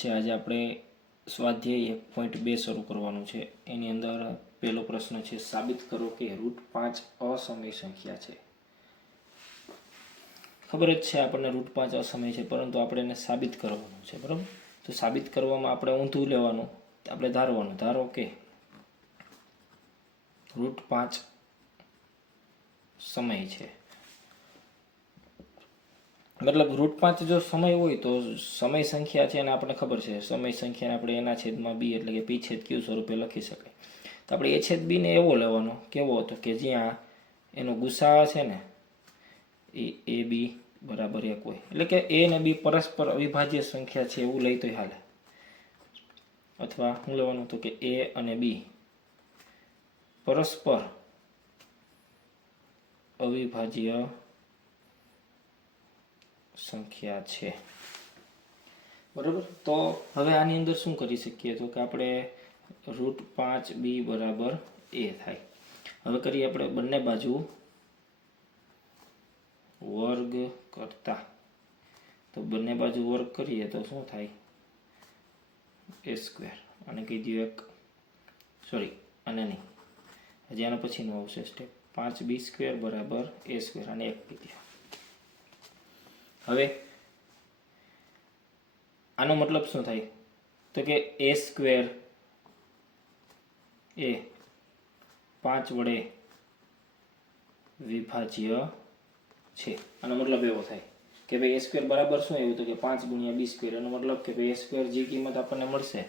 છે. આજે આપણે સ્વાધ્યાય 1.2 શરૂ કરવાનું છે. એની અંદર પહેલો પ્રશ્ન છે, સાબિત કરો કે √5 અસમય સંખ્યા છે. ખબર જ છે આપણને √5 અસમય છે, પરંતુ આપણે એને સાબિત કરવાનું છે. બરાબર, તો સાબિત કરવામાં આપણે ઊંધું લેવાનું, આપણે ધારવાનું. ધારો કે √5 સમય છે, મતલબ √5 જો સમય હોય તો સમય સંખ્યા છે અને આપણને ખબર છે સમય સંખ્યાને આપણે એના છેદમાં બી એટલે કે પી છેદ ક્યુ સ્વરૂપે લખી શકાય. તો આપણે એ છેદ બીને એવો લેવાનો, કેવો હતો કે જ્યાં એનો ગુસા છે ને એ બી બરાબર 1 હોય, એટલે કે એ ને બી પરસ્પર અવિભાજ્ય સંખ્યા છે એવું લઈ તોય હાલે. અથવા શું લેવાનું તો કે એ અને બી પરસ્પર અવિભાજ્ય સંખ્યા છે. બરાબર, તો હવે આની અંદર શું કરી શકીએ તો કે આપણે √5 બી બરાબર એ થાય. હવે કરીએ આપણે બંને બાજુ વર્ગ કરતા, તો બંને બાજુ વર્ગ કરીએ તો શું થાય, a². અને કહી દઉં એક, સોરી અને નહીં, હજી આના પછીનું આવશે સ્ટેપ, 5b² બરાબર a² અને 1 કહી દો. હવે આનો મતલબ શું થાય તો કે a² એ 5 વડે વિભાજ્ય છે. આનો મતલબ એવો થાય કે ભાઈ a² બરાબર શું એવું તો કે 5 × b². એનો મતલબ કે ભાઈ a² જે કિંમત આપણને મળશે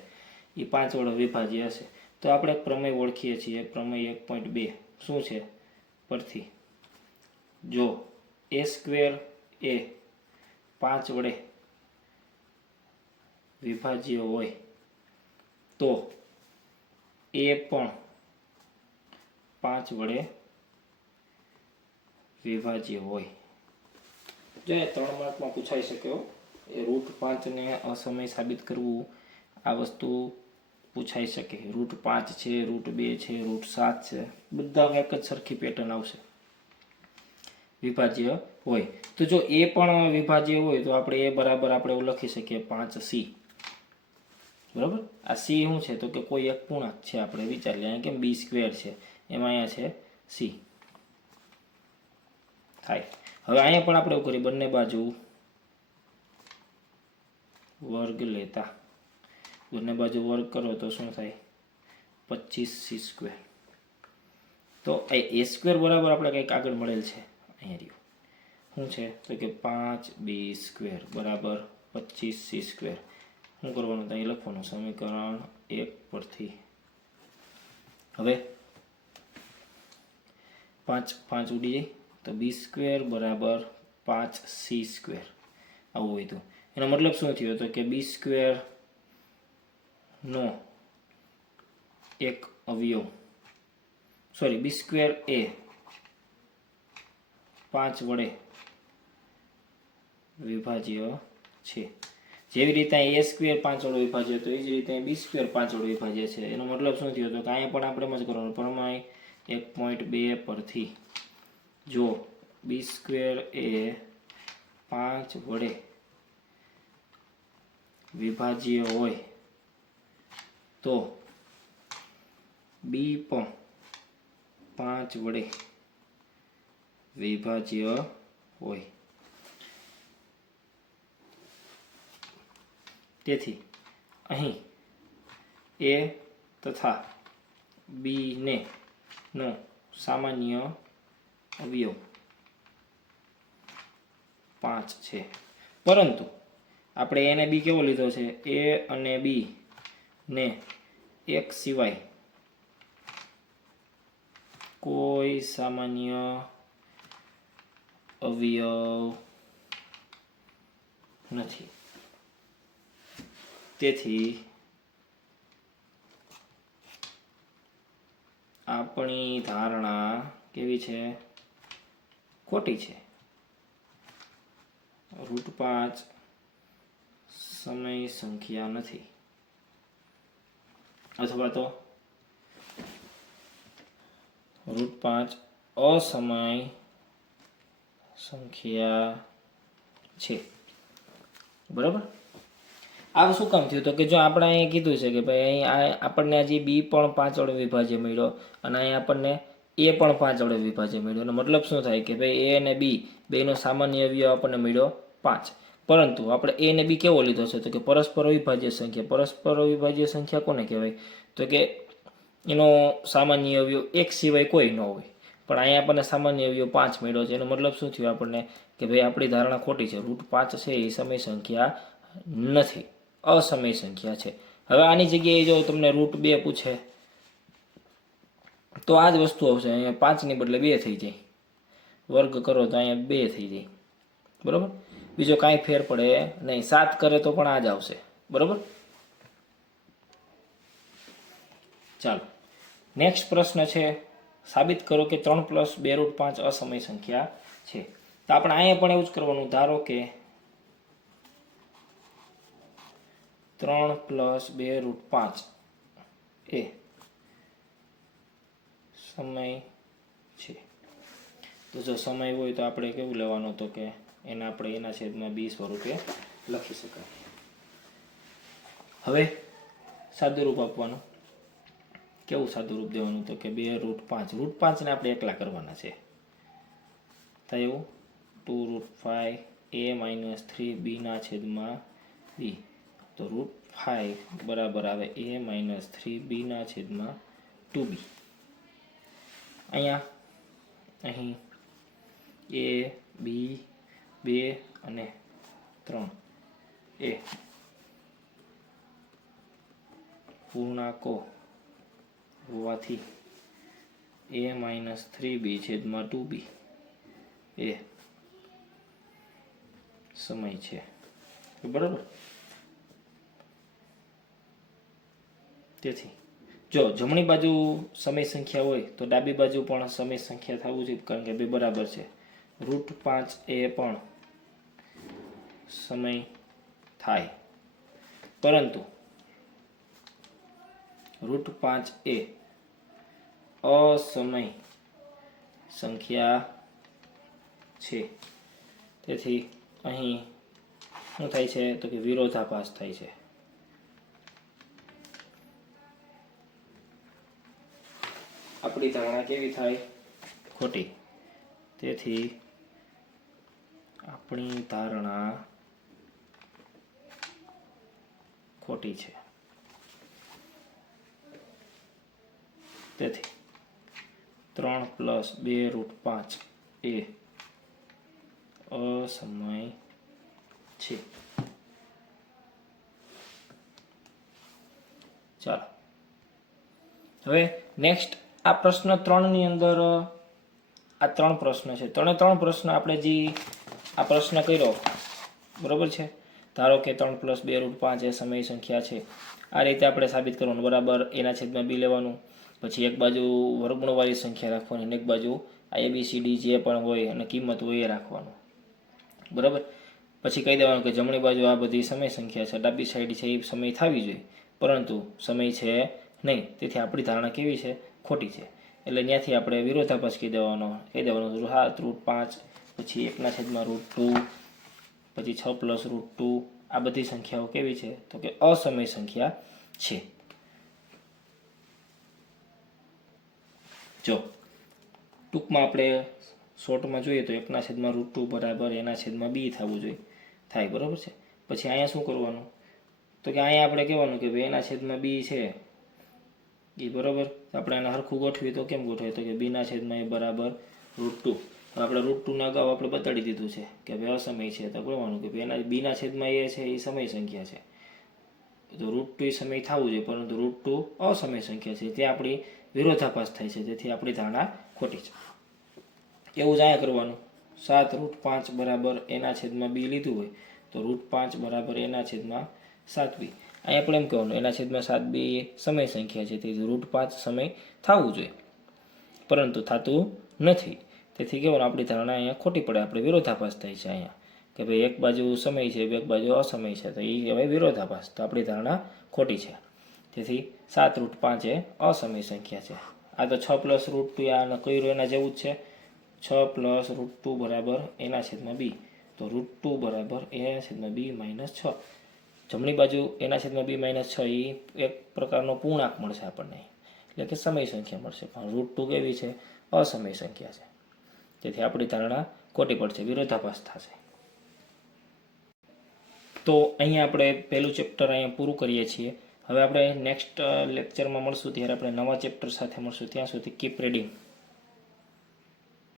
એ 5 વડે વિભાજ્ય હશે. તો આપણે પ્રમેય ઓળખીએ છીએ, પ્રમેય 1.2 શું છે પરથી, જો a² એ 5 વડે વિભાજ્ય હોય તો એ પણ 5 વડે વિભાજ્ય હોય. જો 3 માર્કમાં પૂછાઈ શક્યો એ √5 ને અસમય સાબિત કરવું, આ વસ્તુ પૂછાઈ શકે. √5 છે, √2 છે, √7 છે, બધા એક જ સરખી પેટર્ન આવશે, વિભાજ્ય હોય. તો જો એ પણ વિભાજ્ય હોય તો આપણે એ બરાબર આપણે એવું લખી શકીએ 5c. બરાબર, આ c શું છે તો કે કોઈ એક પૂર્ણાંક છે, આપણે વિચારીએ અહીંયા કેમ b² છે, એમાં અહીંયા છે c થાય. હવે અહીંયા પણ આપણે એવું કરીએ, બંને બાજુ વર્ગ લેતા, બંને બાજુ વર્ગ કરો તો શું થાય, 25c². તો a² બરાબર આપણે કંઈક આગળ મળેલ છે, અહીંયા રહ્યું શું છે તો કે 5b² બરાબર 25c². શું કરવાનું તો અહીં લખવાનું સમીકરણ 1 પરથી. હવે 5 ઉડી જાય તો b² બરાબર 5c². આવું હોય તો એનો મતલબ શું થયો તો કે b² નો એક અવયવ, સોરી b² એ 5 વડે વિભાજ્ય છે. જેવી રીતે a² 5 વડે વિભાજ્ય તો એ જ રીતે b² 5 વડે વિભાજ્ય છે. એનો મતલબ શું થયો તો કે અહીંયા પણ આપણે એમ જ કરવાનું, પ્રમેય 1.2 પરથી જો b² એ 5 વડે વિભાજ્ય હોય તો b પણ 5 વડે વિભાજ્ય હોય. તેથી અહીં a તથા b ને નો સામાન્ય અવયવ 5 છે, પરંતુ આપણે a ને b કેવો લીધો છે, a અને b ને 1 સિવાય કોઈ સામાન્ય અવયવ નથી. તેથી આપણી ધારણા કેવી છે, ખોટી છે. √5 સમય સંખ્યા નથી, અથવા તો √5 અસમય સંખ્યા છે. બરાબર, આ શું કામ થયું? તો કે જો આપણે અહીંયા કીધું છે કે ભાઈ અહીં આપણને હજી બી પણ 5 વડે વિભાજ્ય મળ્યો અને અહીંયા આપણને એ પણ 5 વડે વિભાજ્ય મળ્યો. એનો મતલબ શું થાય કે ભાઈ એ અને બી બેનો સામાન્ય અવયવ આપણને મળ્યો 5. પરંતુ આપણે એ અને બી કેવો લીધો છે? તો કે પરસ્પર અવિભાજ્ય સંખ્યા. પરસ્પર અવિભાજ્ય સંખ્યા કોને કહેવાય? તો કે એનો સામાન્ય અવયવ 1 સિવાય કોઈ ન હોય. પણ અહીંયા આપણને સામાન્ય અવયવ 5 મળ્યો છે. એનો મતલબ શું થયું આપણને કે ભાઈ આપણી ધારણા ખોટી છે. √5 છે એ સમય સંખ્યા નથી, અસમય સંખ્યા છે. હવે આની જગ્યાએ જો તમને √2 પૂછે તો આ જ વસ્તુ આવશે. અહીંયા 5 ની બદલે 2 થઈ જાય. વર્ગ કરો તો અહીંયા 2 થઈ જાય. બરાબર? બીજો કાંઈ ફેર પડે નહીં. 7 કરે તો પણ આ જ આવશે. બરાબર? ચાલો, નેક્સ્ટ પ્રશ્ન છે, સાબિત કરો કે 3 + 2 √5 અસમય સંખ્યા છે. તો આપણે અહીંયા પણ એવું જ કરવાનું. ધારો કે 3 + 2 √5 એ સમય છે. તો જો સમય હોય તો આપણે કેવું લેવાનું? તો કે એને આપણે એના છેદમાં બી સ્વરૂપે લખી શકાય. હવે સાદુરૂપ આપવાનું. કેવું સાદુરૂપ દેવાનું? તો કે 2 √5. √5 ને આપણે એકલા કરવાના છે. થાય એવું 2 √5 a - 3b ના છેદમાં b. તો √5 બરાબર આવે a - 3b ના છેદમાં 2b. અહીં a, b, 2 અને 3 એ પૂર્ણાંકો હોવાથી a - 3b છેદમાં 2b એ સમય છે. બરાબર? તેથી જો જમણી બાજુ સમય સંખ્યા હોય તો ડાબી બાજુ પણ સમય સંખ્યા થવું જોઈએ, કારણ કે બે બરાબર છે. √5 એ પણ સમય થાય, પરંતુ √5 એ અસમય સંખ્યા છે. તેથી અહીં શું થાય છે? તો કે વિરોધાભાસ થાય છે. આપણી ધારણા કેવી થાય? ખોટી. તેથી આપણી ધારણા ખોટી છે. તેથી 3 + 2 √5 એ અસમય છે. ચાલો, હવે નેક્સ્ટ આ પ્રશ્ન 3 ની અંદર આ 3 પ્રશ્ન છે. 3 પ્રશ્ન આપણે જે આ પ્રશ્ન કર્યો, બરોબર છે? ધારો કે 3 + 2 √5 એ સમય સંખ્યા છે. આ રીતે આપણે સાબિત કરવાનું. બરાબર એના છેદમાં બી લેવાનું. પછી એક બાજુ વર્ગમૂળવાળી સંખ્યા રાખવાની અને એક બાજુ આ ABCD જે પણ હોય અને કિંમત હોય એ રાખવાનું. બરાબર? પછી કહી દેવાનું કે જમણી બાજુ આ બધી સમય સંખ્યા છે, ડાબી સાઈડ છે એ સમય થવી જોઈએ, પરંતુ સમય છે નહીં. તેથી આપણી ધારણા કેવી છે? ખોટી છે. એટલે ત્યાંથી આપણે વિરોધાભાસ કહી દેવાનું. 7 √5 પછી 1/√2 પછી 6 + √2 આ બધી સંખ્યાઓ કેવી છે? તો કે અસમય સંખ્યા છે. જો ટૂંકમાં આપણે શોર્ટમાં જોઈએ તો 1/√2 બરાબર એના છેદમાં બી થવું જોઈએ. થાય. બરાબર છે? પછી અહીંયા શું કરવાનું? તો કે અહીંયા આપણે કહેવાનું કે ભાઈ એના છેદમાં બી છે એ બરાબર. આપણે એને હરખું ગોઠવીએ તો કેમ ગોઠવીએ? તો કે બીના છેદમાં એ બરાબર √2. આપણે √2 અગાઉ આપણે બતાડી દીધું છે કે ભાઈ અસમય છે. તો કહેવાનું કે ભાઈ એના બીના છેદમાં એ છે એ સમય સંખ્યા છે. તો √2 એ સમય થવું જોઈએ, પરંતુ √2 અસમય સંખ્યા છે. ત્યાં આપણી વિરોધાભાસ થાય છે. તેથી આપણી ધારણા ખોટી છે. એવું જ અહીંયા કરવાનું. 7 √5 બરાબર એના છેદમાં બી લીધું હોય તો √5 બરાબર એના છેદમાં 7b. અહીંયા આપણે એમ કહેવાનું એના છેદમાં 7b એ સમય સંખ્યા છે. તેથી √5 સમય થવું જોઈએ, પરંતુ થતું નથી. તેથી કહેવાનું આપણી ધારણા અહીંયા ખોટી પડે. આપણે વિરોધાભાસ થાય છે અહીંયા કે ભાઈ એક બાજુ સમય છે, એક બાજુ અસમય છે, તો એ કહેવાય વિરોધાભાસ. તો આપણી ધારણા ખોટી છે. તેથી 7 √5 એ અસમય સંખ્યા છે. આ તો 6 + √2 આ કર્યું એના જેવું જ છે. 6 + √2 બરાબર એના છેદમાં બી. તો √2 બરાબર એના છેદમાં બી - 6. જમણી બાજુ એના છેદમાં બી માઇનસ 6 એ એક પ્રકારનો પૂર્ણાંક મળશે આપણને, એટલે કે સમય સંખ્યા મળશે. પણ √2 કેવી છે? અસમય સંખ્યા છે. તેથી આપણી ધારણા ખોટી પડશે, વિરોધાભાસ થશે. તો અહીંયા આપણે પહેલું ચેપ્ટર અહીંયા પૂરું કરીએ છીએ. હવે આપણે નેક્સ્ટ લેક્ચરમાં મળશું ત્યારે આપણે નવા ચેપ્ટર સાથે મળશું. ત્યાં સુધી કીપ રીડિંગ.